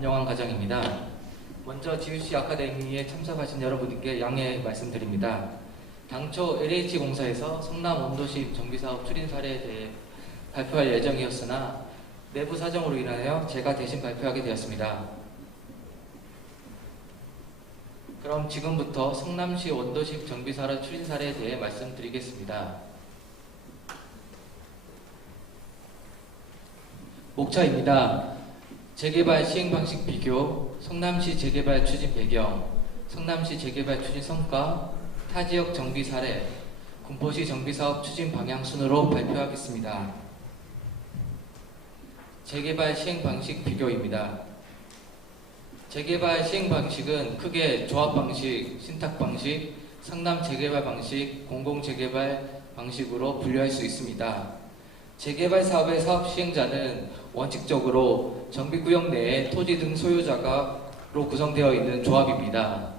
안녕한 과장입니다. 먼저 GUC 아카데미에 참석하신 여러분께 양해 말씀드립니다. 당초 LH공사에서 성남 원도시 정비사업 추진 사례에 대해 발표할 예정이었으나 내부 사정으로 인하여 제가 대신 발표하게 되었습니다. 그럼 지금부터 성남시 원도시 정비사업 추진 사례에 대해 말씀드리겠습니다. 목차입니다. 재개발 시행 방식 비교, 성남시 재개발 추진 배경, 성남시 재개발 추진 성과, 타지역 정비 사례, 군포시 정비사업 추진 방향 순으로 발표하겠습니다. 재개발 시행 방식 비교입니다. 재개발 시행 방식은 크게 조합 방식, 신탁 방식, 상남 재개발 방식, 공공 재개발 방식으로 분류할 수 있습니다. 재개발 사업의 사업 시행자는 원칙적으로 정비구역 내에 토지 등 소유자가로 구성되어 있는 조합입니다.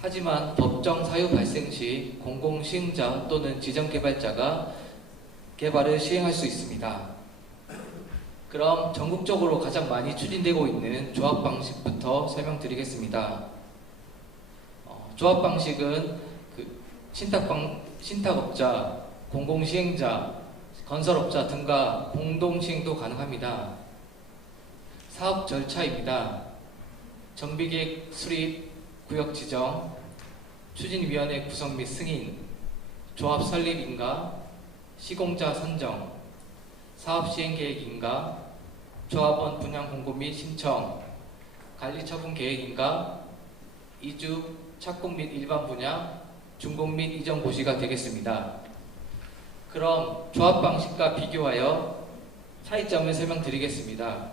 하지만 법정 사유 발생 시 공공 시행자 또는 지정개발자가 개발을 시행할 수 있습니다. 그럼 전국적으로 가장 많이 추진되고 있는 조합 방식부터 설명드리겠습니다. 조합 방식은 신탁업자, 공공시행자, 건설업자 등과 공동시행도 가능합니다. 사업 절차입니다. 정비계획 수립, 구역 지정, 추진위원회 구성 및 승인, 조합 설립 인가, 시공자 선정, 사업 시행 계획 인가, 조합원 분양 공고 및 신청, 관리 처분 계획 인가, 이주, 착공 및 일반 분양, 준공 및 이전 고시가 되겠습니다. 그럼 조합 방식과 비교하여 차이점을 설명드리겠습니다.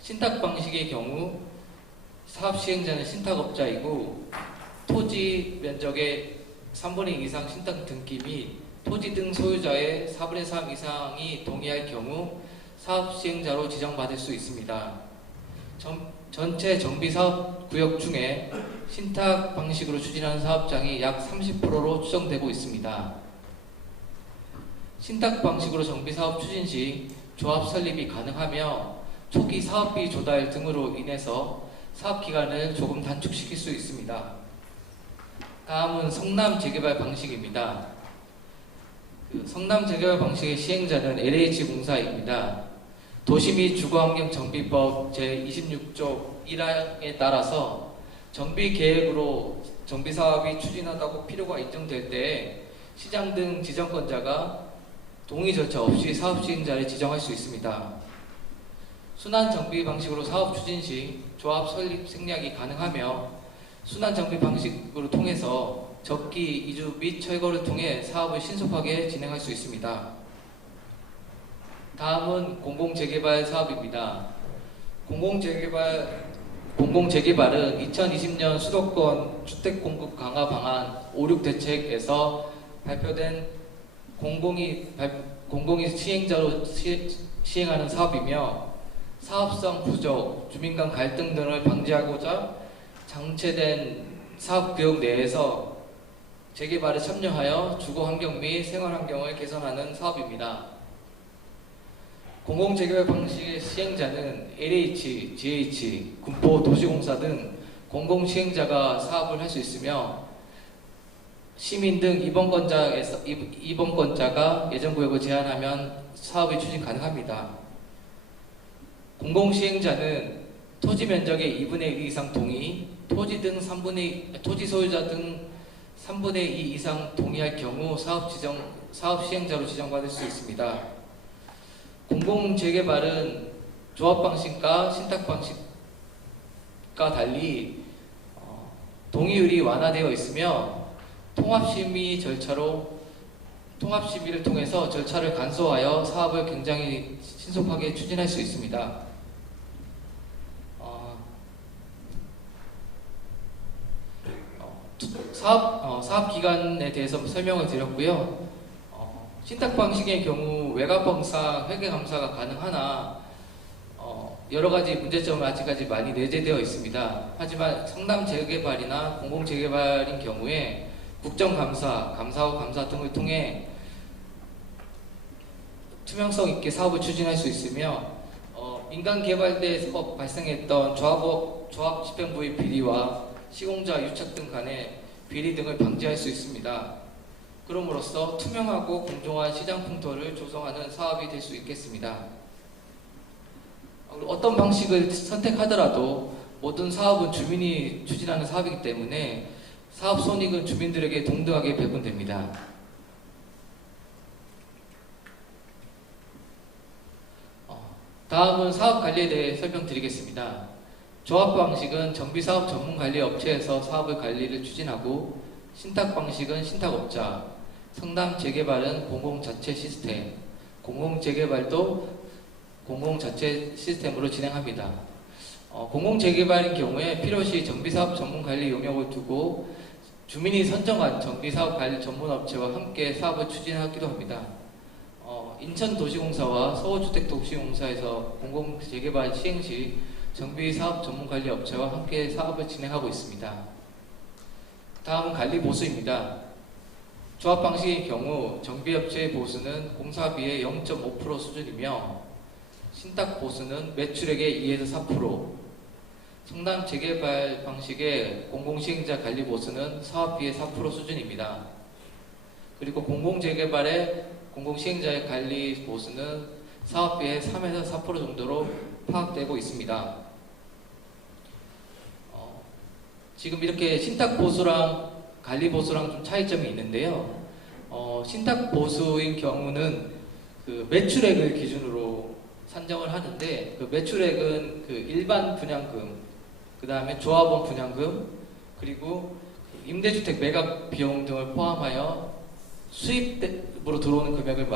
신탁 방식의 경우 사업 시행자는 신탁업자이고 토지 면적의 3분의 2 이상 신탁 등기 및 토지 등 소유자의 4분의 3 이상이 동의할 경우 사업 시행자로 지정받을 수 있습니다. 전체 정비사업 구역 중에 신탁 방식으로 추진하는 사업장이 약 30%로 추정되고 있습니다. 신탁 방식으로 정비사업 추진 시 조합 설립이 가능하며 초기 사업비 조달 등으로 인해서 사업 기간을 조금 단축시킬 수 있습니다. 다음은 성남 재개발 방식입니다. 성남 재개발 방식의 시행자는 LH공사입니다. 도시 및 주거환경정비법 제26조 1항에 따라서 정비계획으로 정비사업이 추진하다고 필요가 인정될 때 시장 등 지정권자가 동의 절차 없이 사업 시행자를 지정할 수 있습니다. 순환 정비 방식으로 사업 추진 시 조합 설립 생략이 가능하며 순환 정비 방식으로 통해서 접기, 이주 및 철거를 통해 사업을 신속하게 진행할 수 있습니다. 다음은 공공재개발 사업입니다. 공공재개발은 2020년 수도권 주택공급 강화 방안 5.6 대책에서 발표된 공공이 시행자로 시행하는 사업이며 사업성 부족, 주민 간 갈등 등을 방지하고자 장치된 사업구역 내에서 재개발에 참여하여 주거환경 및 생활환경을 개선하는 사업입니다. 공공재개발 방식의 시행자는 LH, GH, 군포, 도시공사 등 공공시행자가 사업을 할 수 있으며 시민 등 입원권자가 예정구역을 제한하면 사업이 추진 가능합니다. 공공시행자는 토지 면적의 2분의 1 이상 동의, 토지 소유자 등 3분의 2 이상 동의할 경우 사업 시행자로 지정받을 수 있습니다. 공공재개발은 조합 방식과 신탁 방식과 달리 동의율이 완화되어 있으며 통합심의를 통해서 절차를 간소화하여 사업을 굉장히 신속하게 추진할 수 있습니다. 사업 기간에 대해서 설명을 드렸고요. 신탁 방식의 경우 외곽방사, 회계감사가 가능하나 여러 가지 문제점은 아직까지 많이 내재되어 있습니다. 하지만 성남 재개발이나 공공 재개발인 경우에 국정감사, 감사후 감사 등을 통해 투명성 있게 사업을 추진할 수 있으며 인간개발대에서 발생했던 조합 집행부의 비리와 시공자 유착 등 간의 비리 등을 방지할 수 있습니다. 그럼으로써 투명하고 공정한 시장 풍토를 조성하는 사업이 될 수 있겠습니다. 어떤 방식을 선택하더라도 모든 사업은 주민이 추진하는 사업이기 때문에 사업 손익은 주민들에게 동등하게 배분됩니다. 다음은 사업 관리에 대해 설명드리겠습니다. 조합 방식은 정비사업 전문관리업체에서 사업의 관리를 추진하고, 신탁 방식은 신탁업자, 성남 재개발은 공공자체 시스템, 공공재개발도 공공자체 시스템으로 진행합니다. 공공재개발인 경우에 필요시 정비사업 전문관리 용역을 두고 주민이 선정한 정비사업 관리 전문업체와 함께 사업을 추진하기도 합니다. 인천도시공사와 서울주택도시공사에서 공공재개발 시행 시 정비사업 전문관리업체와 함께 사업을 진행하고 있습니다. 다음은 관리보수입니다. 조합 방식의 경우 정비업체의 보수는 공사비의 0.5% 수준이며, 신탁보수는 매출액의 2에서 4%, 성남 재개발 방식의 공공시행자 관리보수는 사업비의 4% 수준입니다. 그리고 공공재개발의 공공시행자의 관리보수는 사업비의 3에서 4% 정도로 파악되고 있습니다. 지금 이렇게 신탁보수랑 관리보수랑 좀 차이점이 있는데요. 신탁보수인 경우는 그 매출액을 기준으로 산정을 하는데, 그 매출액은 그 일반 분양금, 그 다음에 조합원 분양금, 그리고 임대주택 매각 비용 등을 포함하여 수입으로 들어오는 금액을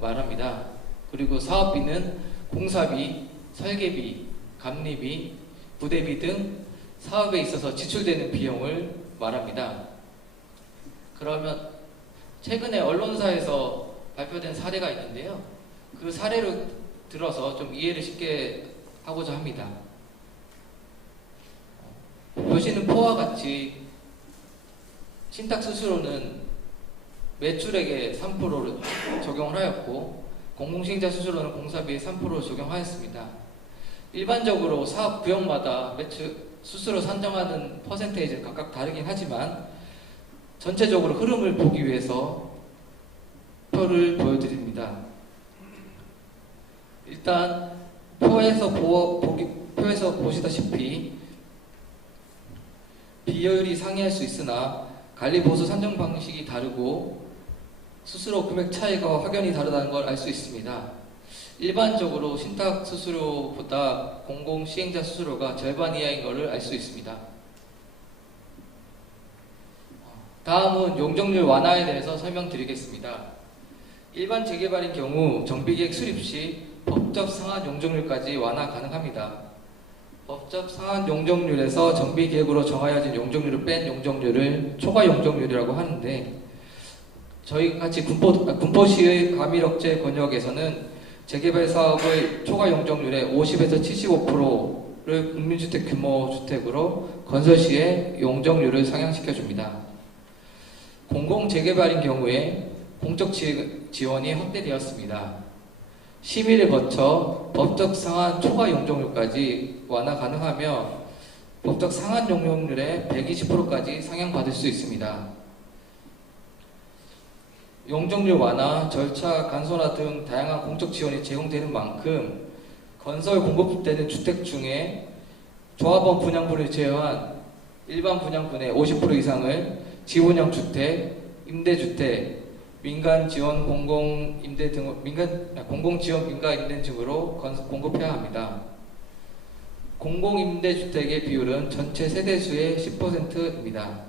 말합니다. 그리고 사업비는 공사비, 설계비, 감리비, 부대비 등 사업에 있어서 지출되는 비용을 말합니다. 그러면 최근에 언론사에서 발표된 사례가 있는데요. 그 사례를 들어서 좀 이해를 쉽게 하고자 합니다. 보시는 표와 같이 신탁 수수료는 매출액의 3%를 적용을 하였고, 공공시행자 수수료는 공사비의 3%를 적용하였습니다. 일반적으로 사업 구역마다 수수료 산정하는 퍼센테이지는 각각 다르긴 하지만, 전체적으로 흐름을 보기 위해서 표를 보여드립니다. 일단 표에서 보시다시피 비효율이 상이할 수 있으나 관리보수 산정 방식이 다르고 수수료 금액 차이가 확연히 다르다는 걸 알 수 있습니다. 일반적으로 신탁 수수료보다 공공시행자 수수료가 절반 이하인 것을 알 수 있습니다. 다음은 용적률 완화에 대해서 설명드리겠습니다. 일반 재개발인 경우 정비계획 수립 시 법적 상한 용적률까지 완화 가능합니다. 법적 상한 용적률에서 정비계획으로 정하여진 용적률을 뺀 용적률을 초과 용적률이라고 하는데, 저희 같이 군포시의 과밀억제 권역에서는 재개발 사업의 초과 용적률의 50에서 75%를 국민주택 규모 주택으로 건설 시에 용적률을 상향시켜줍니다. 공공재개발인 경우에 공적 지원이 확대되었습니다. 심의를 거쳐 법적 상한 초과 용적률까지 완화 가능하며 법적 상한 용적률의 120%까지 상향받을 수 있습니다. 용적률 완화, 절차 간소화 등 다양한 공적 지원이 제공되는 만큼 건설 공급되는 주택 중에 조합원 분양분을 제외한 일반 분양분의 50% 이상을 지분형 주택, 임대주택, 민간 지원 공공 임대 등 공공 지원 민간 임대 등으로 공급해야 합니다. 공공 임대주택의 비율은 전체 세대수의 10%입니다.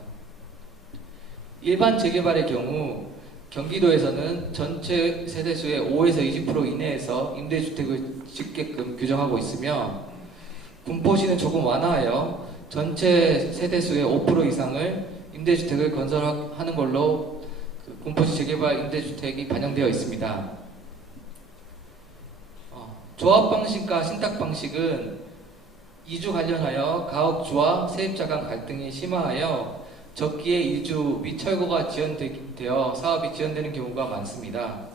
일반 재개발의 경우 경기도에서는 전체 세대수의 5에서 20% 이내에서 임대주택을 짓게끔 규정하고 있으며, 군포시는 조금 완화하여 전체 세대수의 5% 이상을 임대주택을 건설하는 걸로 군포시 재개발 임대주택이 반영되어 있습니다. 조합 방식과 신탁 방식은 이주 관련하여 가업주와 세입자 간 갈등이 심화하여 적기에 이주 및 철거가 지연되어 사업이 지연되는 경우가 많습니다.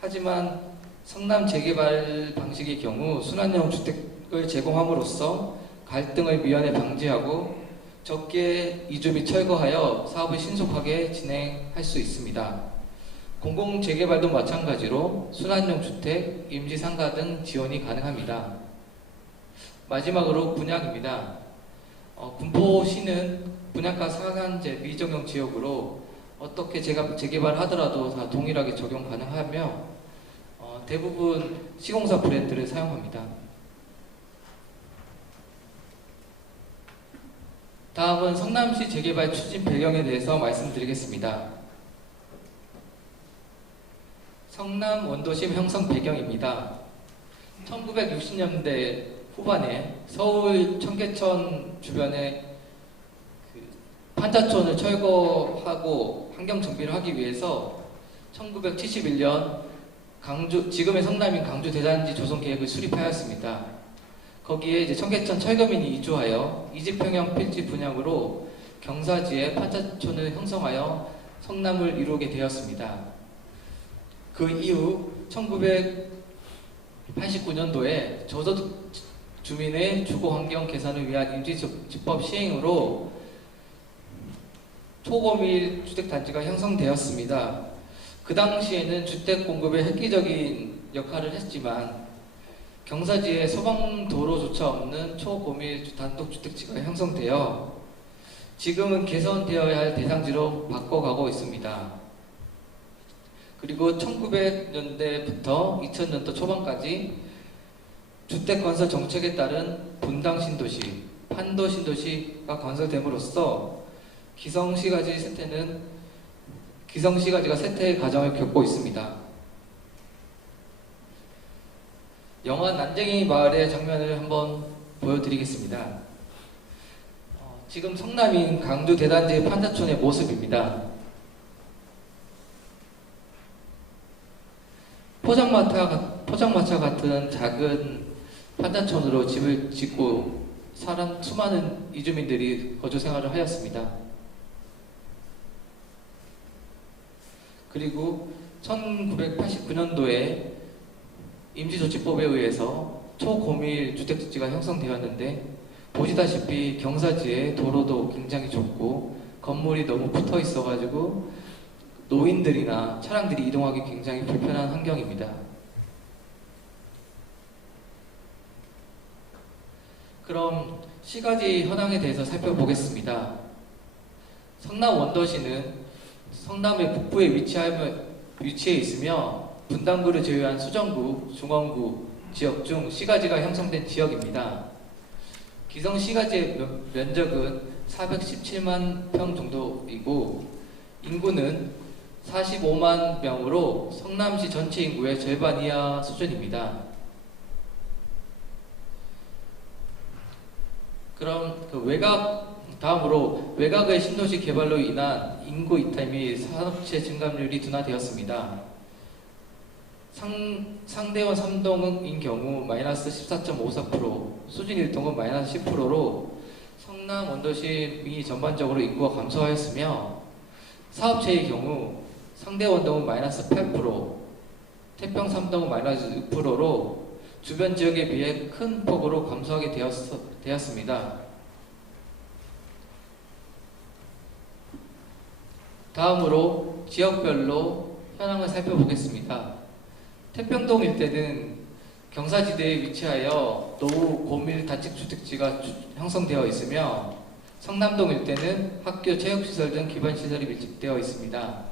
하지만 성남 재개발 방식의 경우 순환형 주택을 제공함으로써 갈등을 미연에 방지하고 적게 이주 및 철거하여 사업을 신속하게 진행할 수 있습니다. 공공재개발도 마찬가지로 순환형 주택, 임시상가 등 지원이 가능합니다. 마지막으로 분양입니다. 군포시는 분양가 상한제 미적용 지역으로 어떻게 재개발하더라도 다 동일하게 적용 가능하며 대부분 시공사 브랜드를 사용합니다. 다음은 성남시 재개발 추진 배경에 대해서 말씀드리겠습니다. 성남 원도심 형성 배경입니다. 1960년대 후반에 서울 청계천 주변에 판자촌을 철거하고 환경 정비를 하기 위해서 1971년 지금의 성남인 강주 대단지 조성 계획을 수립하였습니다. 거기에 이제 청계천 철거민이 이주하여 이집평형 필지 분양으로 경사지에 판자촌을 형성하여 성남을 이루게 되었습니다. 그 이후 1989년도에 저소득 주민의 주거 환경 개선을 위한 임시집법 시행으로 초고밀 주택단지가 형성되었습니다. 그 당시에는 주택 공급에 획기적인 역할을 했지만 경사지에 소방도로조차 없는 초고밀 단독주택지가 형성되어 지금은 개선되어야 할 대상지로 바꿔가고 있습니다. 그리고 1900년대부터 2000년도 초반까지 주택건설 정책에 따른 분당 신도시, 판도 신도시가 건설됨으로써 기성시가지가 쇠퇴의 과정을 겪고 있습니다. 영화 난쟁이 마을의 장면을 한번 보여드리겠습니다. 지금 성남인 강주 대단지 판자촌의 모습입니다. 포장마차 같은 작은 판자촌으로 집을 짓고 수많은 이주민들이 거주 생활을 하였습니다. 그리고 1989년도에 임시조치법에 의해서 초고밀 주택지가 형성되었는데 보시다시피 경사지에 도로도 굉장히 좁고 건물이 너무 붙어 있어가지고 노인들이나 차량들이 이동하기 굉장히 불편한 환경입니다. 그럼 시가지 현황에 대해서 살펴보겠습니다. 성남 원도시는 성남의 북부에 위치해 있으며 분당구를 제외한 수정구, 중원구 지역 중 시가지가 형성된 지역입니다. 기성 시가지의 면적은 417만 평 정도이고 인구는 45만 명으로 성남시 전체 인구의 절반 이하 수준입니다. 그럼 다음으로 외곽의 신도시 개발로 인한 인구 이탈 및 산업체 증감률이 둔화되었습니다. 상대원 3동인 경우 마이너스 14.54%, 수진 1동은 마이너스 10%로 성남 원도심이 전반적으로 인구가 감소하였으며 사업체의 경우 상대 원동은 마이너스 8%, 태평 3동은 마이너스 6%로 주변 지역에 비해 큰 폭으로 감소하게 되었습니다. 다음으로 지역별로 현황을 살펴보겠습니다. 태평동 일대는 경사지대에 위치하여 노후 고밀 단층주택지가 형성되어 있으며 성남동 일대는 학교, 체육시설 등 기반시설이 밀집되어 있습니다.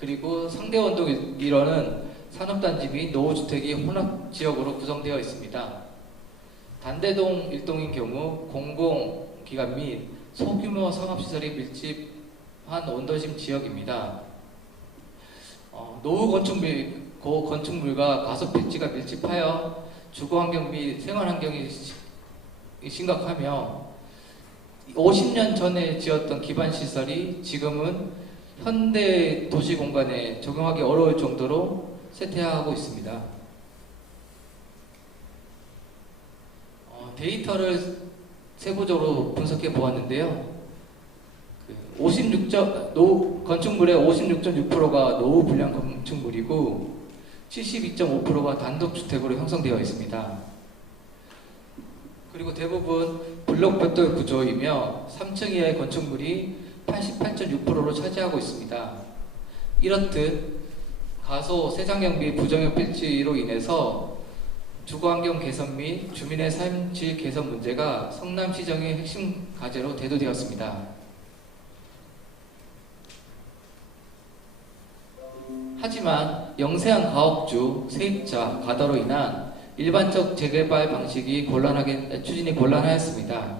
그리고 상대원동 일원은 산업단지 및 노후주택이 혼합지역으로 구성되어 있습니다. 단대동 일동인 경우 공공기관 및 소규모 상업시설이 밀집한 원도심 지역입니다. 노후 건축물과 가속필지가 밀집하여 주거환경 및 생활환경이 심각하며 50년 전에 지었던 기반시설이 지금은 현대 도시공간에 적용하기 어려울 정도로 쇠퇴하고 있습니다. 데이터를 세부적으로 분석해 보았는데요. 건축물의 56.6%가 노후 불량 건축물이고 72.5%가 단독주택으로 형성되어 있습니다. 그리고 대부분 블록 벽돌 구조이며 3층 이하의 건축물이 88.6%로 차지하고 있습니다. 이렇듯 가소, 세장경비, 부정형 필지로 인해서 주거환경 개선 및 주민의 삶질 개선 문제가 성남시정의 핵심 과제로 대두되었습니다. 하지만 영세한 가옥주, 세입자, 가더로 인한 일반적 재개발 방식이 추진이 곤란하였습니다.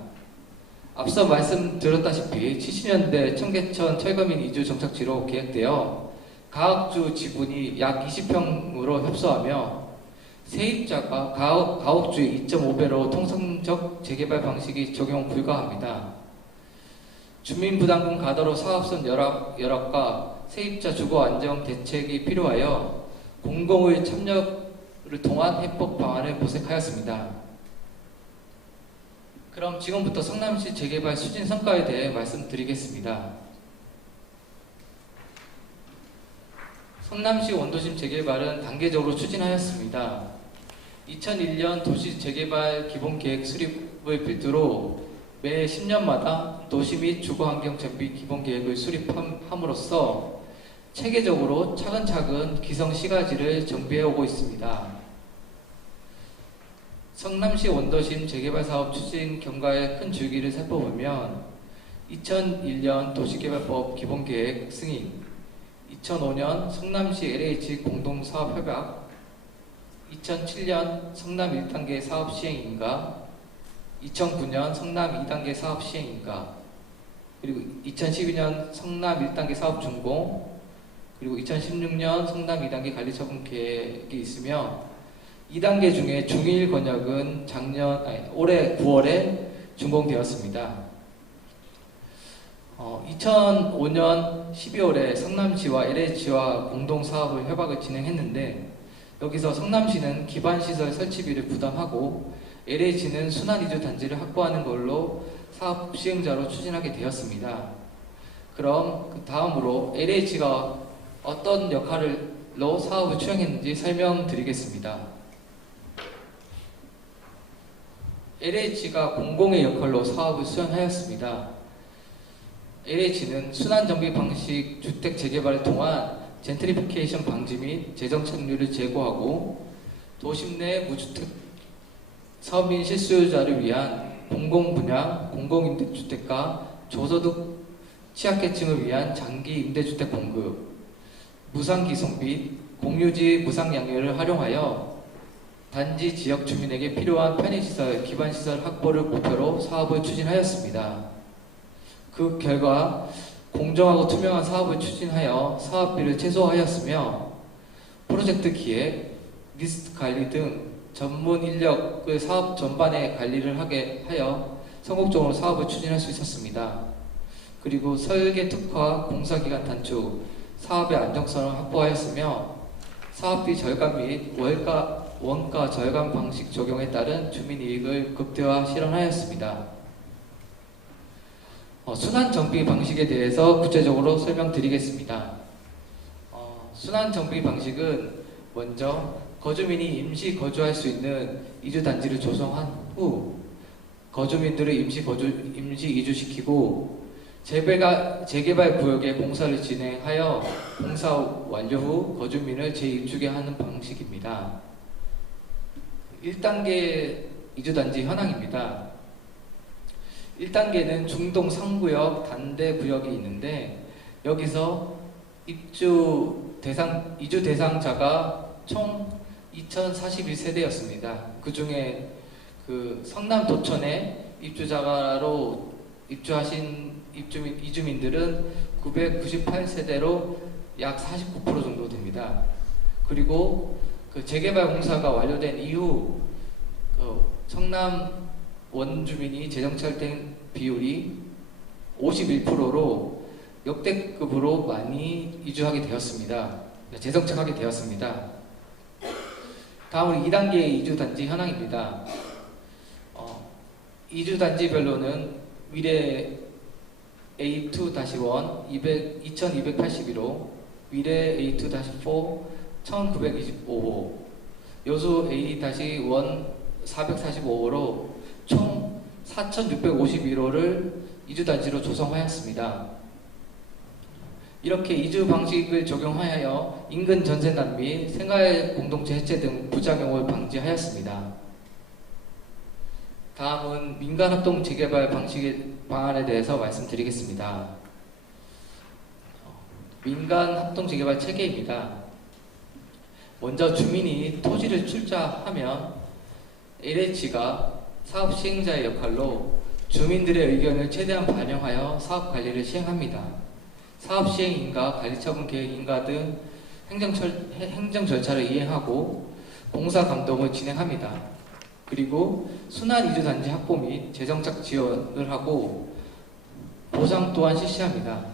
앞서 말씀드렸다시피 70년대 청계천 철거민 이주 정착지로 계획되어 가옥주 지분이 약 20평으로 협소하며 세입자가 가옥주의 2.5배로 통상적 재개발 방식이 적용 불가합니다. 주민부담금 가더로 사업성 열악과 세입자 주거 안정 대책이 필요하여 공공의 참여를 통한 해법 방안을 모색하였습니다. 그럼 지금부터 성남시 재개발 추진 성과에 대해 말씀드리겠습니다. 성남시 원도심 재개발은 단계적으로 추진하였습니다. 2001년 도시 재개발 기본계획 수립을 필두로 매 10년마다 도시 및 주거환경 정비 기본계획을 수립함으로써 체계적으로 차근차근 기성 시가지를 정비해오고 있습니다. 성남시 원도심 재개발 사업 추진 경과의 큰 줄기를 살펴보면 2001년 도시개발법 기본계획 승인, 2005년 성남시 LH 공동사업협약, 2007년 성남 1단계 사업 시행인가, 2009년 성남 2단계 사업 시행인가, 그리고 2012년 성남 1단계 사업 준공, 그리고 2016년 성남 2단계 관리처분 계획이 있으며 2단계 중에 중일 권역은 올해 9월에 준공되었습니다. 2005년 12월에 성남시와 LH와 공동사업을 협약을 진행했는데 여기서 성남시는 기반시설 설치비를 부담하고 LH는 순환이주 단지를 확보하는 걸로 사업 시행자로 추진하게 되었습니다. 그럼 다음으로 LH가 어떤 역할로 사업을 추행했는지 설명드리겠습니다. LH가 공공의 역할로 사업을 수행하였습니다. LH는 순환정비 방식 주택 재개발을 통한 젠트리피케이션 방지 및 재정착률을 제고하고 도심 내 무주택 서민 실수요자를 위한 공공분양, 공공임대주택과 저소득 취약계층을 위한 장기 임대주택 공급, 무상기송 및 공유지 무상양료를 활용하여 단지 지역 주민에게 필요한 편의시설, 기반시설 확보를 목표로 사업을 추진하였습니다. 그 결과 공정하고 투명한 사업을 추진하여 사업비를 최소화하였으며 프로젝트 기획, 리스트 관리 등 전문 인력의 사업 전반의 관리를 하게 하여 성공적으로 사업을 추진할 수 있었습니다. 그리고 설계 특화, 공사기간 단축, 사업의 안정성을 확보하였으며 사업비 절감 및 원가 절감 방식 적용에 따른 주민이익을 극대화 실현하였습니다. 순환정비 방식에 대해서 구체적으로 설명드리겠습니다. 순환정비 방식은 먼저 거주민이 임시 거주할 수 있는 이주단지를 조성한 후 거주민들을 임시 이주시키고 재개발 구역에 공사를 진행하여 공사 완료 후 거주민을 재입주게 하는 방식입니다. 1단계 이주단지 현황입니다. 1단계는 중동 3구역 단대 구역이 있는데 여기서 이주 대상자가 총 2041세대였습니다. 그 중에 성남 도천에 입주자로 입주하신 이주민들은 998세대로 약 49% 정도 됩니다. 그리고 재개발 공사가 완료된 이후 성남 원주민이 재정착된 비율이 51%로 역대급으로 많이 이주하게 되었습니다. 재정착하게 되었습니다. 다음으로 2단계의 이주단지 현황입니다. 이주단지별로는 위례 A2-1 2281호, 위례 A2-4 1925호, 요수 A-1 445호로 총 4,651호를 이주단지로 조성하였습니다. 이렇게 이주 방식을 적용하여 인근 전세난 및 생활 공동체 해체 등 부작용을 방지하였습니다. 다음은 민간합동 재개발 방안에 대해서 말씀드리겠습니다. 민간합동 재개발 체계입니다. 먼저 주민이 토지를 출자하면 LH가 사업 시행자의 역할로 주민들의 의견을 최대한 반영하여 사업 관리를 시행합니다. 사업 시행인가, 관리처분 계획인가 등 행정 절차를 이행하고 공사 감독을 진행합니다. 그리고 순환 이주단지 확보 및 재정착 지원을 하고 보상 또한 실시합니다.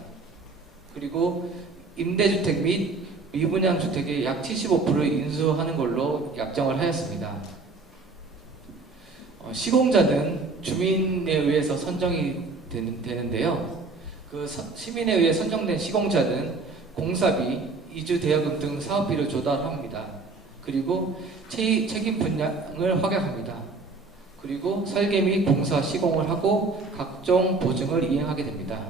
그리고 임대주택 및 미분양 주택의 약 75%를 인수하는 걸로 약정을 하였습니다. 시공자는 주민에 의해서 선정이 되는데요. 그 시민에 의해 선정된 시공자는 공사비, 이주 대여금 등 사업비를 조달합니다. 그리고 책임 분량을 확약합니다. 그리고 설계 및 공사 시공을 하고 각종 보증을 이행하게 됩니다.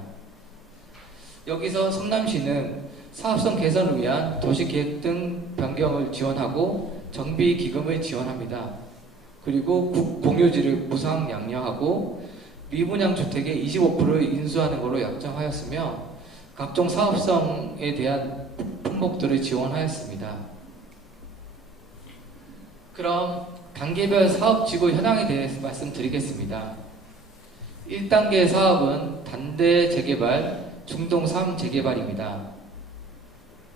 여기서 성남시는 사업성 개선을 위한 도시계획 등 변경을 지원하고 정비기금을 지원합니다. 그리고 공유지를 무상 양려하고 미분양 주택의 25%를 인수하는 것으로 약정하였으며 각종 사업성에 대한 품목들을 지원하였습니다. 그럼 단계별 사업지구 현황에 대해서 말씀드리겠습니다. 1단계 사업은 단대 재개발, 중동 3 재개발입니다.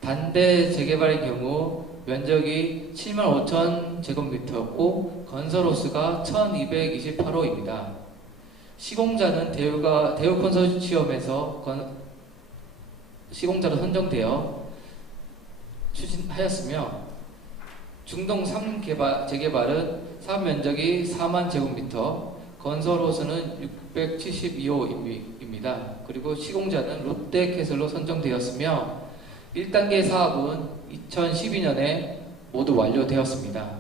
단대 재개발의 경우 면적이 75,000제곱미터였고 건설호수가 1228호입니다. 시공자는 대우 컨소시엄에서 시공자로 선정되어 추진하였으며 중동 3 재개발은 사업 면적이 4만 제곱미터, 건설호수는 672호입니다. 그리고 시공자는 롯데캐슬로 선정되었으며 1단계 사업은 2012년에 모두 완료되었습니다.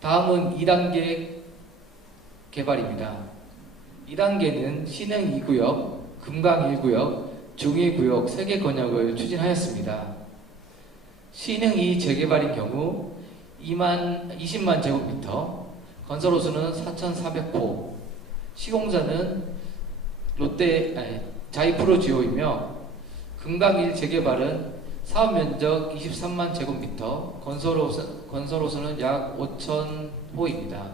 다음은 2단계 개발입니다. 2단계는 신흥 2구역, 금강 1구역, 중위 구역 3개 권역을 추진하였습니다. 신흥 2 재개발인 경우 20만 제곱미터, 건설호수는 4,400호, 시공자는 자이프로지오이며 금강 1 재개발은 사업 면적 23만 제곱미터, 건설호수는 약 5,000호입니다.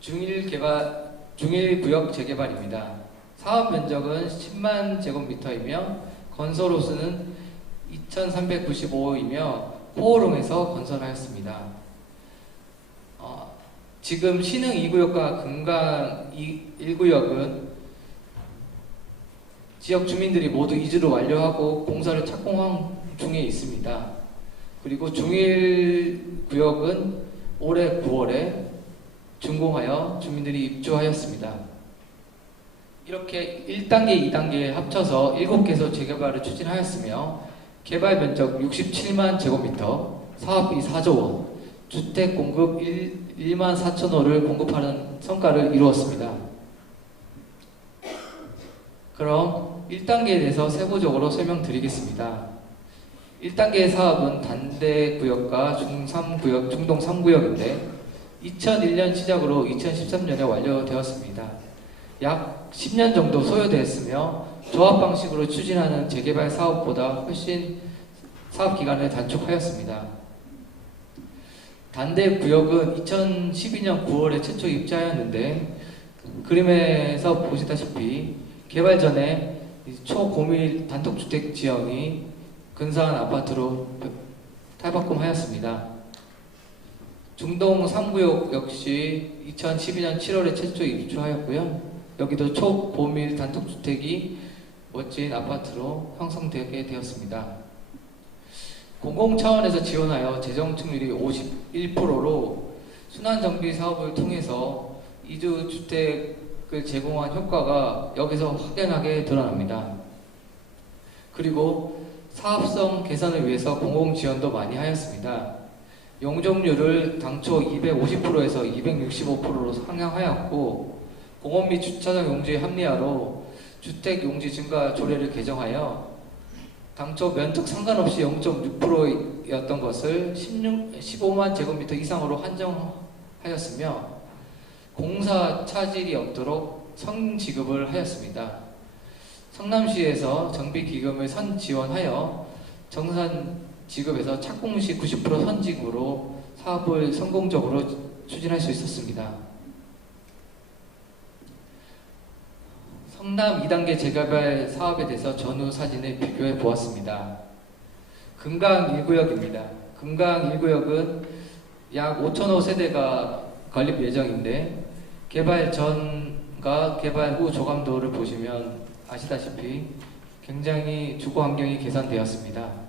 중일 구역 재개발입니다. 사업 면적은 10만 제곱미터이며 건설호수는 2,395호이며 호호롱에서 건설하였습니다. 지금 신흥 2구역과 금강 1구역은 지역 주민들이 모두 이주를 완료하고 공사를 착공한 중에 있습니다. 그리고 중일 구역은 올해 9월에 준공하여 주민들이 입주하였습니다. 이렇게 1단계, 2단계 합쳐서 7개소 재개발을 추진하였으며 개발 면적 67만 제곱미터, 사업비 4조 원, 주택 공급 1만 4천 호를 공급하는 성과를 이루었습니다. 그럼 1단계에 대해서 세부적으로 설명드리겠습니다. 1단계 사업은 단대 구역과 중동 3구역인데 2001년 시작으로 2013년에 완료되었습니다. 약 10년 정도 소요되었으며 조합 방식으로 추진하는 재개발 사업보다 훨씬 사업 기간을 단축하였습니다. 단대 구역은 2012년 9월에 최초 입주하였는데 그림에서 보시다시피 개발 전에 초고밀 단독주택 지형이 근사한 아파트로 탈바꿈하였습니다. 중동 3구역 역시 2012년 7월에 최초 입주하였고요. 여기도 초고밀 단독주택이 멋진 아파트로 형성되게 되었습니다. 공공 차원에서 지원하여 재정 증률이 51%로 순환정비 사업을 통해서 이주주택을 제공한 효과가 여기서 확연하게 드러납니다. 그리고 사업성 개선을 위해서 공공 지원도 많이 하였습니다. 용적률을 당초 250%에서 265%로 상향하였고, 공원 및 주차장 용지의 합리화로 주택 용지 증가 조례를 개정하여 당초 면적 상관없이 0.6%였던 것을 15만 제곱미터 이상으로 한정하였으며, 공사 차질이 없도록 선지급을 하였습니다. 성남시에서 정비기금을 선지원하여 정산 지급에서 착공시 90% 선지급으로 사업을 성공적으로 추진할 수 있었습니다. 성남 2단계 재개발 사업에 대해서 전후 사진을 비교해 보았습니다. 금강 1구역입니다. 금강 1구역은 약 5,000호 세대가 건립 예정인데, 개발 전과 개발 후 조감도를 보시면 아시다시피 굉장히 주거 환경이 개선되었습니다.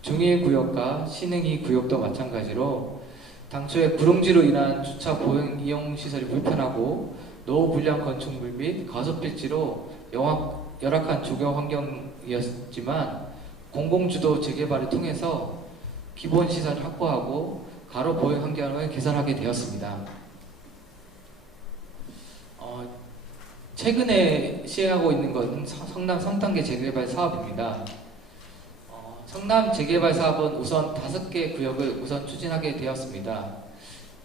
중일 구역과 신흥이 구역도 마찬가지로 당초에 구릉지로 인한 주차 보행 이용 시설이 불편하고 노후 불량 건축물 및 가소필지로 열악한 주거 환경이었지만, 공공주도 재개발을 통해서 기본 시설을 확보하고 가로 보행 환경을 개선하게 되었습니다. 최근에 시행하고 있는 것은 성남 3단계 재개발 사업입니다. 성남 재개발 사업은 우선 5개 구역을 우선 추진하게 되었습니다.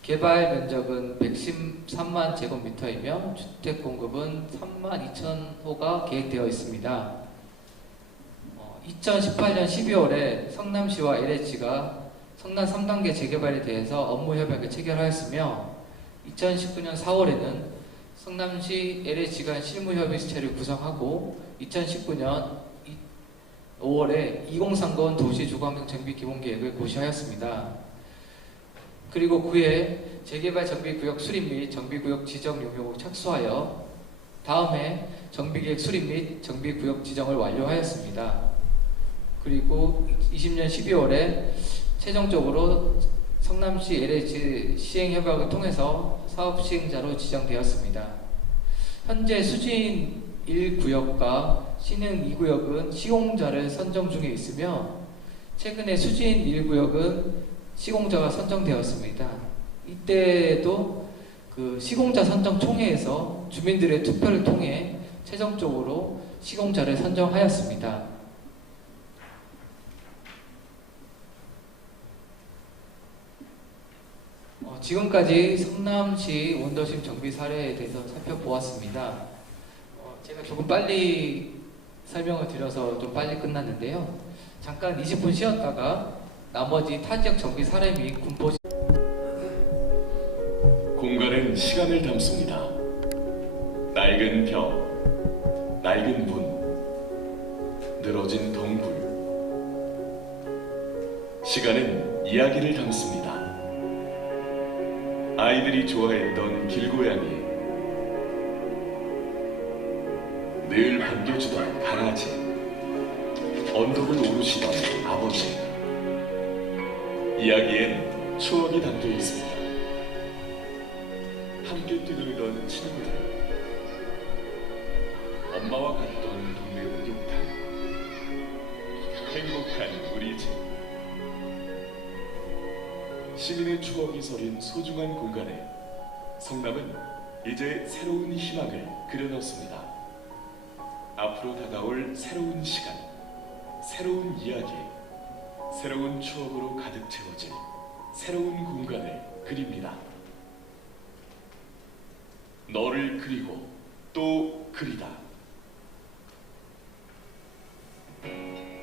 개발 면적은 113만 제곱미터이며 주택 공급은 3만 2천 호가 계획되어 있습니다. 2018년 12월에 성남시와 LH가 성남 3단계 재개발에 대해서 업무 협약을 체결하였으며, 2019년 4월에는 성남시 LH가 실무협의체를 구성하고 2019년 5월에 2030 도시주거환경 정비 기본계획을 고시하였습니다. 그리고 그해 재개발 정비구역 수립 및 정비구역 지정 용역을 착수하여 다음해 정비계획 수립 및 정비구역 지정을 완료하였습니다. 그리고 20년 12월에 최종적으로 성남시 LH 시행협약을 통해서 사업 시행자로 지정되었습니다. 현재 수진 1구역과 신흥 2구역은 시공자를 선정 중에 있으며, 최근에 수진 1구역은 시공자가 선정되었습니다. 이때도 그 시공자 선정 총회에서 주민들의 투표를 통해 최종적으로 시공자를 선정하였습니다. 지금까지 성남시 원도심 정비 사례에 대해서 살펴보았습니다. 제가 조금 빨리 설명을 드려서 좀 빨리 끝났는데요. 잠깐 20분 쉬었다가 나머지 타지역 정비 사례 및 군포 공간은 시간을 담습니다. 낡은 벽, 낡은 문, 늘어진 덩굴. 시간은 이야기를 담습니다. 아이들이 좋아했던 길고양이, 늘 반겨주던 강아지, 언덕을 오르시던 아버지. 이야기엔 추억이 담겨 있습니다. 함께 뛰놀던 친구들, 엄마와 갔던 동네 목욕탕, 행복한 우리 집. 시민의 추억이 서린 소중한 공간에 성남은 이제 새로운 희망을 그려넣습니다. 앞으로 다가올 새로운 시간, 새로운 이야기, 새로운 추억으로 가득 채워질 새로운 공간을 그립니다. 너를 그리고 또 그리다.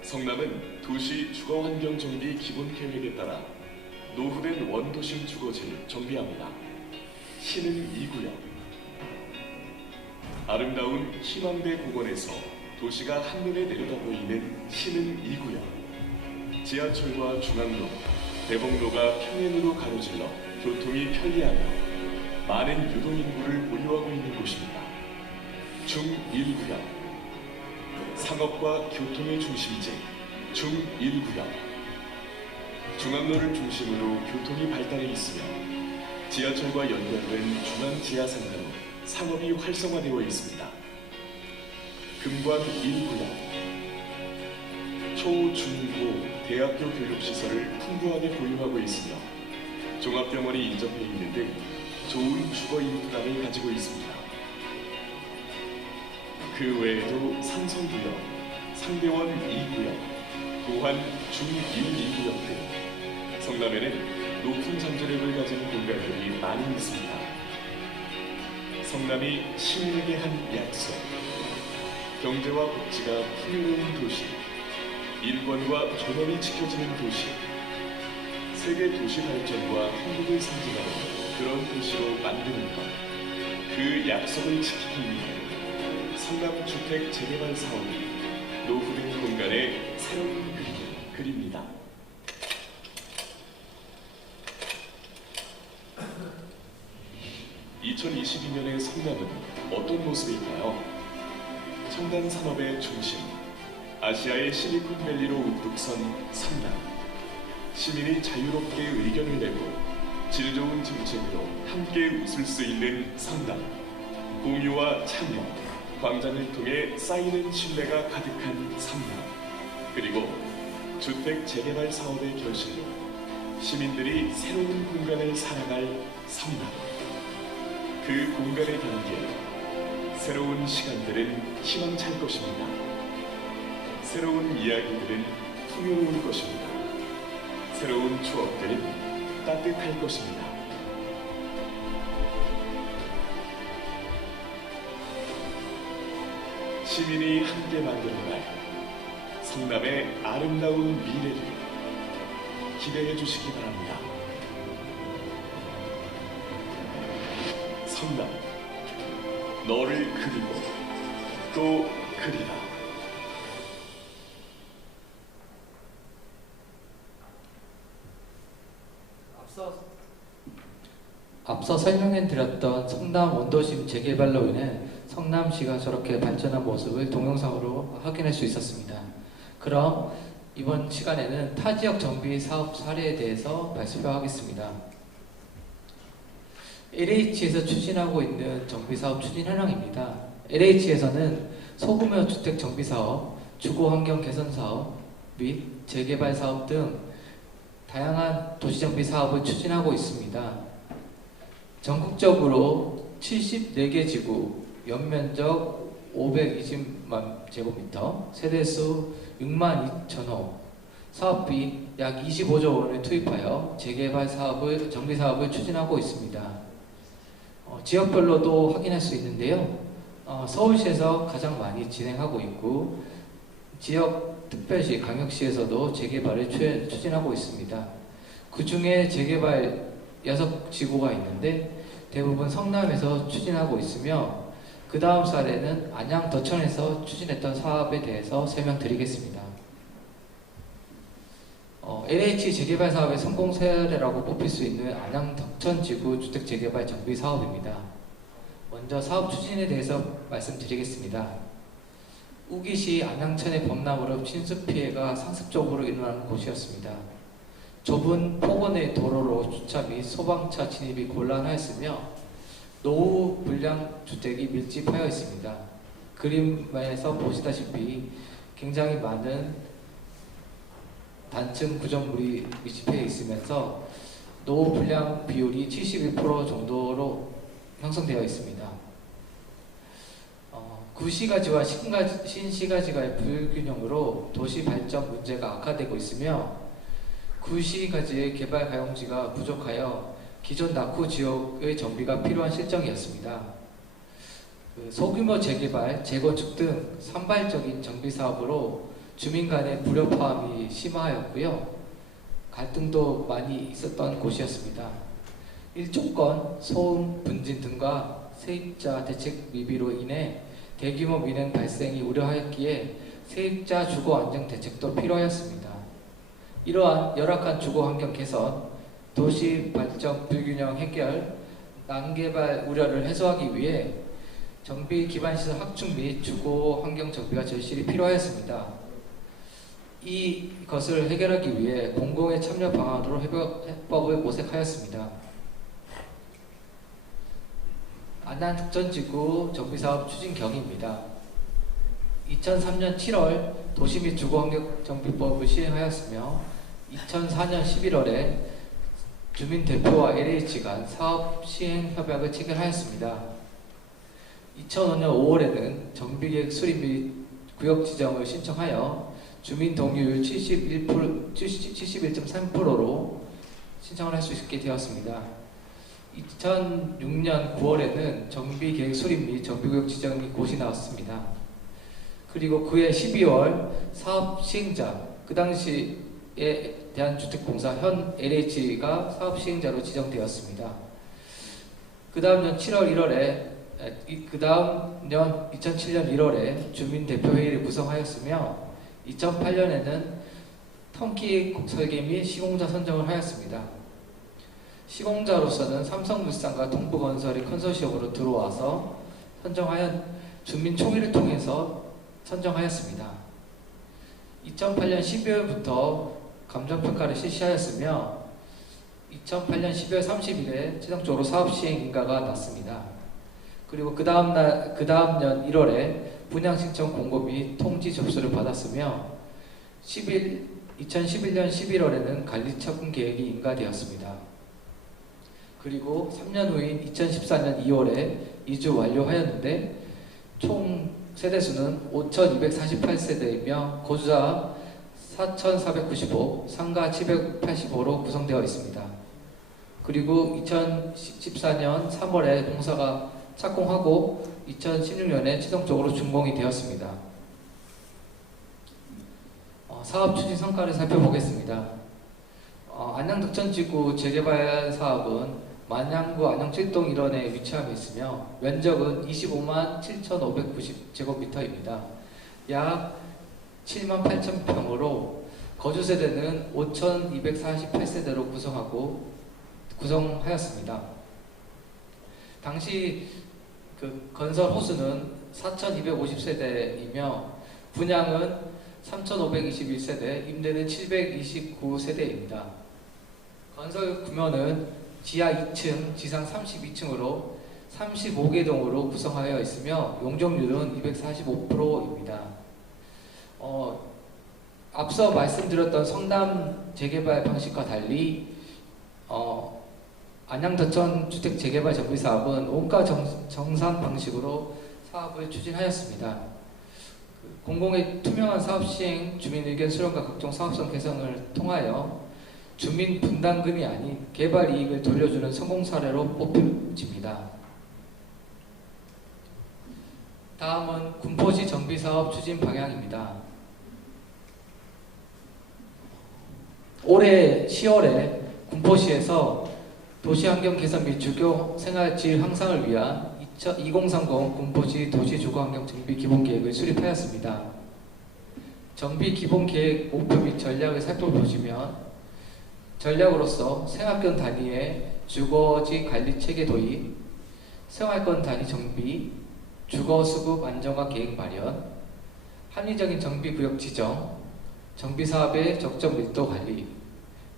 성남은 도시 주거환경 정비 기본 계획에 따라 노후된 원도심 주거지를 정비합니다. 신흥 2구역. 아름다운 희망대 공원에서 도시가 한눈에 내려다보이는 신흥 2구역. 지하철과 중앙로, 대목로가 평행으로 가로질러 교통이 편리하며 많은 유동인구를 보유하고 있는 곳입니다. 중1구역. 상업과 교통의 중심지 중1구역. 중앙로를 중심으로 교통이 발달해 있으며 지하철과 연결된 중앙지하상가로 상업이 활성화되어 있습니다. 금관 1구역. 초, 중, 고, 대학교 교육시설을 풍부하게 보유하고 있으며 종합병원이 인접해 있는 등 좋은 주거 인프라를 가지고 있습니다. 그 외에도 상성구역, 상대원 2구역, 도한 중1, 2구역 등 성남에는 높은 잠재력을 가진 공간들이 많이 있습니다. 성남이 시민에게 한 약속, 경제와 복지가 풍요로운 도시, 인권과 존엄이 지켜지는 도시, 세계 도시 발전과 행복을 상징하는 그런 도시로 만드는 것, 그 약속을 지키기 위해 성남 주택 재개발 사업이 노후된 공간에 새로운 그림을 그립니다. (2022년의) 성남은 어떤 모습일까요? 첨단 산업의 중심, 아시아의 실리콘밸리로 우뚝 선 성남. 시민이 자유롭게 의견을 내고 질 좋은 정책으로 함께 웃을 수 있는 성남. 공유와 참여, 광장을 통해 쌓이는 신뢰가 가득한 성남. 그리고 주택 재개발 사업의 결실로 시민들이 새로운 공간을 살아갈 성남. 그 공간의 단계에 새로운 시간들은 희망찬 것입니다. 새로운 이야기들은 풍요로울 것입니다. 새로운 추억들은 따뜻할 것입니다. 시민이 함께 만들어갈 성남의 아름다운 미래를 기대해 주시기 바랍니다. 성남, 너를 그리고 또 그리라. 앞서 설명해드렸던 성남 원도심 재개발로 인해 성남시가 저렇게 발전한 모습을 동영상으로 확인할 수 있었습니다. 그럼 이번 시간에는 타 지역 정비 사업 사례에 대해서 발표하겠습니다. LH에서 추진하고 있는 정비 사업 추진 현황입니다. LH에서는 소규모 주택 정비 사업, 주거 환경 개선 사업 및 재개발 사업 등 다양한 도시 정비 사업을 추진하고 있습니다. 전국적으로 74개 지구, 연면적 520만 제곱미터, 세대수 6만 2천호, 사업비 약 25조 원을 투입하여 재개발 사업을, 정비 사업을 추진하고 있습니다. 지역별로도 확인할 수 있는데요. 서울시에서 가장 많이 진행하고 있고, 지역 특별시, 강역시에서도 재개발을 추진하고 있습니다. 그 중에 재개발 6지구가 있는데 대부분 성남에서 추진하고 있으며, 그 다음 사례는 안양 덕천에서 추진했던 사업에 대해서 설명드리겠습니다. LH 재개발 사업의 성공 사례라고 뽑힐 수 있는 안양 덕천지구 주택 재개발 정비 사업입니다. 먼저 사업 추진에 대해서 말씀드리겠습니다. 우기시 안양천의 범람으로 침수 피해가 상습적으로 일어나는 곳이었습니다. 좁은 폭원의 도로로 주차 및 소방차 진입이 곤란하였으며 노후 불량 주택이 밀집하여 있습니다. 그림에서 보시다시피 굉장히 많은 단층 구조물이 밀집해 있으면서 노후 불량 비율이 71% 정도로 형성되어 있습니다. 구시가지와 신시가지가의 불균형으로 도시 발전 문제가 악화되고 있으며, 구시가지의 개발 가용지가 부족하여 기존 낙후 지역의 정비가 필요한 실정이었습니다. 소규모 재개발, 재건축 등 산발적인 정비 사업으로 주민 간의 불협화음이 심화하였고요. 갈등도 많이 있었던 곳이었습니다. 일조권, 소음, 분진 등과 세입자 대책 미비로 인해 대규모 민행 발생이 우려하였기에 세입자 주거 안정 대책도 필요하였습니다. 이러한 열악한 주거 환경 개선, 도시 발전 불균형 해결, 난개발 우려를 해소하기 위해 정비 기반 시설 확충 및 주거 환경 정비가 절실히 필요하였습니다. 이것을 해결하기 위해 공공의 참여 방안으로 해법을 모색하였습니다. 안양 덕천지구 정비사업 추진 경위입니다. 2003년 7월 도시 및 주거환경정비법을 시행하였으며 2004년 11월에 주민 대표와 LH 간 사업 시행 협약을 체결하였습니다. 2005년 5월에는 정비계획 수립 및 구역 지정을 신청하여 주민 동의율 71.3%로 신청을 할 수 있게 되었습니다. 2006년 9월에는 정비계획 수립 및 정비구역 지정 및 고시 나왔습니다. 그리고 그해 12월 사업 시행자, 그 당시에 대한주택공사 현 LH가 사업 시행자로 지정되었습니다. 그 다음 년 7월 1월에 그 다음 년 2007년 1월에 주민대표회의를 구성하였으며 2008년에는 턴키 설계 및 시공자 선정을 하였습니다. 시공자로서는 삼성물산과 동부건설이 컨소시엄으로 들어와서 선정하여 주민 총회를 통해서 선정하였습니다. 2008년 12월부터 감정평가를 실시하였으며 2008년 12월 30일에 최종적으로 사업 시행 인가가 났습니다. 그리고 그 다음 년 1월에 분양 신청 공고 및 통지 접수를 받았으며 2011년 11월에는 관리 착공 계획이 인가되었습니다. 그리고 3년 후인 2014년 2월에 이주 완료하였는데 총 세대수는 5,248세대이며 거주자 4,495, 상가 785로 구성되어 있습니다. 그리고 2014년 3월에 공사가 착공하고 2016년에 최종적으로 준공이 되었습니다. 사업 추진 성과를 살펴보겠습니다. 안양덕천지구 재개발 사업은 만양구 안양 7동 일원에 위치하고 있으며 면적은 25만 7,590제곱미터입니다. 약 7만 8천 평으로 거주 세대는 5,248세대로 구성하였습니다. 당시 그 건설 호수는 4,250세대이며 분양은 3,521세대, 임대는 729세대입니다. 건설 규모는 지하 2층, 지상 32층으로 35개 동으로 구성하여 있으며 용적률은 245%입니다. 앞서 말씀드렸던 성남 재개발 방식과 달리 안양덕천 주택 재개발 정비 사업은 원가 정산 방식으로 사업을 추진하였습니다. 공공의 투명한 사업 시행, 주민 의견 수렴과 각종 사업성 개선을 통하여 주민 분담금이 아닌 개발 이익을 돌려주는 성공 사례로 뽑힙니다. 다음은 군포시 정비 사업 추진 방향입니다. 올해 10월에 군포시에서 도시환경 개선 및 주거 생활질 향상을 위한 2030 군포시 도시주거환경 정비 기본계획을 수립하였습니다. 정비 기본계획 목표 및 전략을 살펴보시면 전략으로서 생활권 단위의 주거지 관리 체계 도입, 생활권 단위 정비, 주거 수급 안정화 계획 마련, 합리적인 정비 구역 지정, 정비 사업의 적정 밀도 관리,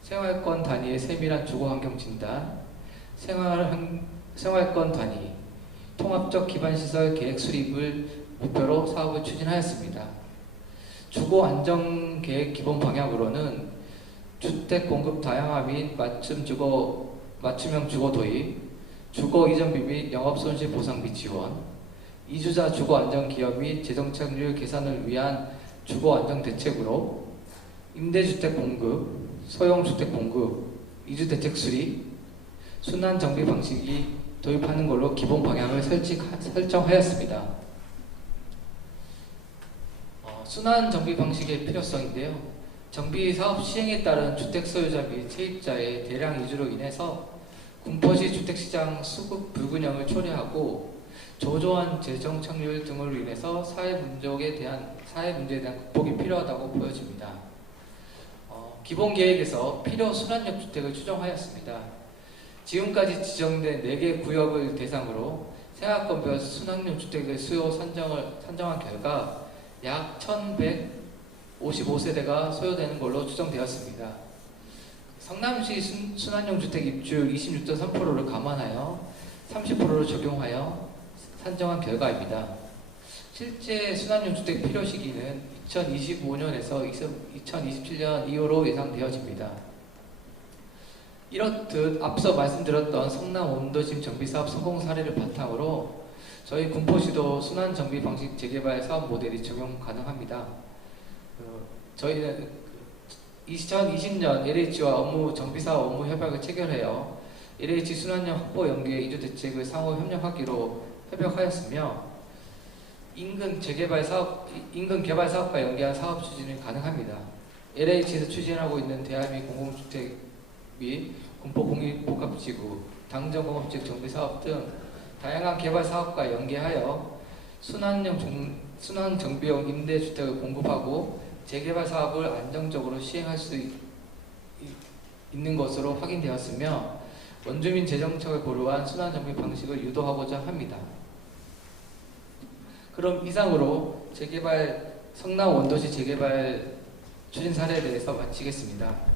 생활권 단위의 세밀한 주거 환경 진단, 생활권 단위, 통합적 기반시설 계획 수립을 목표로 사업을 추진하였습니다. 주거 안정 계획 기본 방향으로는 주택 공급 다양화 및 맞춤형 주거 도입, 주거 이전비 및 영업 손실 보상 및 지원, 이주자 주거 안정 기여 및 재정 착률 개선을 위한 주거 안정 대책으로 임대주택 공급, 소형주택 공급, 이주대책 수립, 순환 정비 방식이 도입하는 걸로 기본 방향을 설정하였습니다. 순환 정비 방식의 필요성인데요. 정비 사업 시행에 따른 주택 소유자 및 세입자의 대량 이주로 인해서 군포시 주택시장 수급 불균형을 초래하고 저조한 재정 착률 등으로 인해서 사회 문제에 대한 극복이 필요하다고 보여집니다. 기본 계획에서 필요 순환형 주택을 추정하였습니다. 지금까지 지정된 4개 구역을 대상으로 생활권별 순환형 주택의 수요 산정한 결과 약 1,155세대가 소요되는 걸로 추정되었습니다. 성남시 순환형 주택 입주율 26.3%를 감안하여 30%를 적용하여 산정한 결과입니다. 실제 순환형 주택 필요 시기는 2025년에서 2027년 이후로 예상되어집니다. 이렇듯 앞서 말씀드렸던 성남 원도심 정비사업 성공 사례를 바탕으로 저희 군포시도 순환 정비 방식 재개발 사업 모델이 적용 가능합니다. 저희는 2020년 LH와 정비사업 업무 협약을 체결하여 LH 순환형 확보 연계 이주 대책을 상호 협력하기로 협약하였으며 인근 개발 사업과 연계한 사업 추진이 가능합니다. LH에서 추진하고 있는 대한민국 공공주택 및 군포 공익복합지구, 당정공업지역 정비사업 등 다양한 개발 사업과 연계하여 순환 정비용 임대주택을 공급하고 재개발 사업을 안정적으로 시행할 수 있는 것으로 확인되었으며 원주민 재정책을 고려한 순환 정비 방식을 유도하고자 합니다. 그럼 이상으로 성남 원도시 재개발 추진 사례에 대해서 마치겠습니다.